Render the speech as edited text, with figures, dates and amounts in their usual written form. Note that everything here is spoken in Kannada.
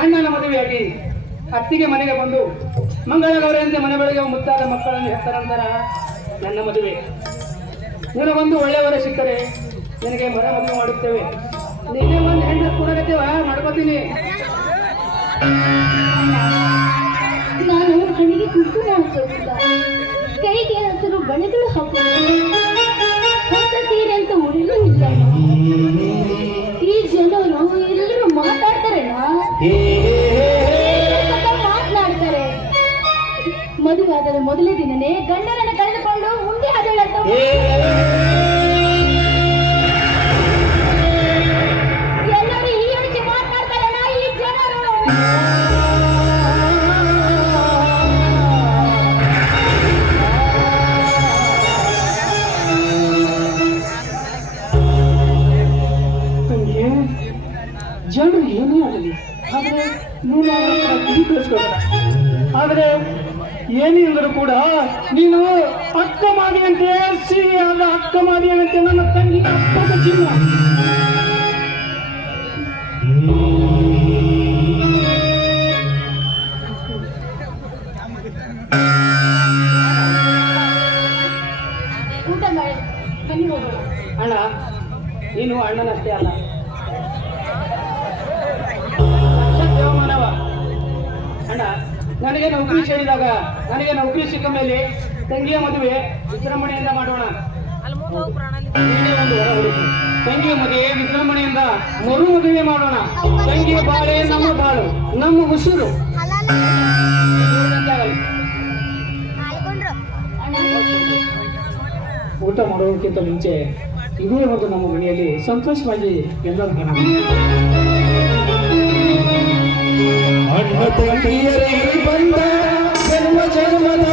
ಅಣ್ಣನ ಮದುವೆಯಾಗಿ ಅತ್ತಿಗೆ ಮನೆಗೆ ಬಂದು ಮಂಗಳಗೌರಿಯಂತೆ ಮನೆ ಬಳಿಗೆ ಮುತ್ತಾದ ಮಕ್ಕಳನ್ನು ಹೆತ್ತ ನಂತರ ನನ್ನ ಮದುವೆ. ನಿನಗೊಂದು ಒಳ್ಳೆಯವರ ಸಿಕ್ಕರೆ ನಿನಗೆ ಮದುವೆ ಮಾಡುತ್ತೇವೆ. ನೀನೇ ಒಂದು ಹೆಣ್ಣು ಕೂಡಗತ್ತೀವ ಮಾಡ್ಕೋತೀನಿ. ನಾನು ಹಣಿಗೆ ಕುಂಕುಮ ಹಾಕೋದಿಲ್ಲ, ಕೈಗೆ ಹಸಿರು ಬಳೆಗಳು ಹಾಕೋದಿಲ್ಲ, ಹೊಸ ಸೀರೆ ಅಂತ ಉಳಿಲೂ ಇಲ್ಲ. ಈ ಜನರು ಎಲ್ಲರೂ ಮಾತಾಡ್ತಾರೆ ಮದುವೆ ಆದ ಮೊದಲೇ ದಿನನೇ ಗಂಡನನ್ನು ಕಳೆದುಕೊಂಡು ಮುಂದೆ ಆದಳಂತ ಎಲ್ಲರೂ ಈ ಯೋಚನೆ ಮಾತಾಡ್ತಾರಣ ಈ ಜನರು. ಜನರು ಏನೇ ಆಗಲಿ, ಆದರೆ ನೀನು ತಿಳಿಸ್ಕೊಡ. ಆದರೆ ಏನೇ ಅಂದರೂ ಕೂಡ ನೀನು ಅಕ್ಕ ಮಾಡಿಯಂತೆ ಸಿಹಿಯಾದ ಅಕ್ಕ ಮಾಡಿಯಂತೆ ನನ್ನ ತಂಗಿ ಅಪ್ಪದ ಚಿನ್ನ. ಊಟ ಮಾಡಿ ಬನ್ನಿ ಹೋಗೋಣ. ಅಣ್ಣ, ನೀನು ಅಣ್ಣನಷ್ಟೇ ಅಲ್ಲ, ದೇವಮಾನವ. ಅಣ್ಣ, ನನಗೆ ನೌಕರಿ ಸೇರಿದಾಗ ನನಗೆ ನೌಕರಿ ಸಿಕ್ಕ ಮೇಲೆ ತಂಗಿಯ ಮದುವೆ ವಿಜೃಂಭಣೆಯಿಂದ ಮಾಡೋಣ. ನೀನೇ ಒಂದು ಹೊರ ಹುಡುಕು. ತಂಗಿಯ ಮದುವೆ ವಿಜೃಂಭಣೆಯಿಂದ ಮರು ಮದುವೆ ಮಾಡೋಣ. ತಂಗಿಯ ಬಾಳೆ ನಮ್ಮ ಬಾಳು, ನಮ್ಮ ಉಸಿರು. ಊಟ ಮಾಡೋದಕ್ಕಿಂತ ಮುಂಚೆ ಇದೇ ಒಂದು ನಮ್ಮ ಮನೆಯಲ್ಲಿ ಸಂತೋಷವಾಗಿ ಎಲ್ಲರೂ ಕಾಣೋಣ. ಅಣ್ಣ ತಂಗಿಯರೇ ಬಂದ ಜನ್ಮ ಜನ್ಮದ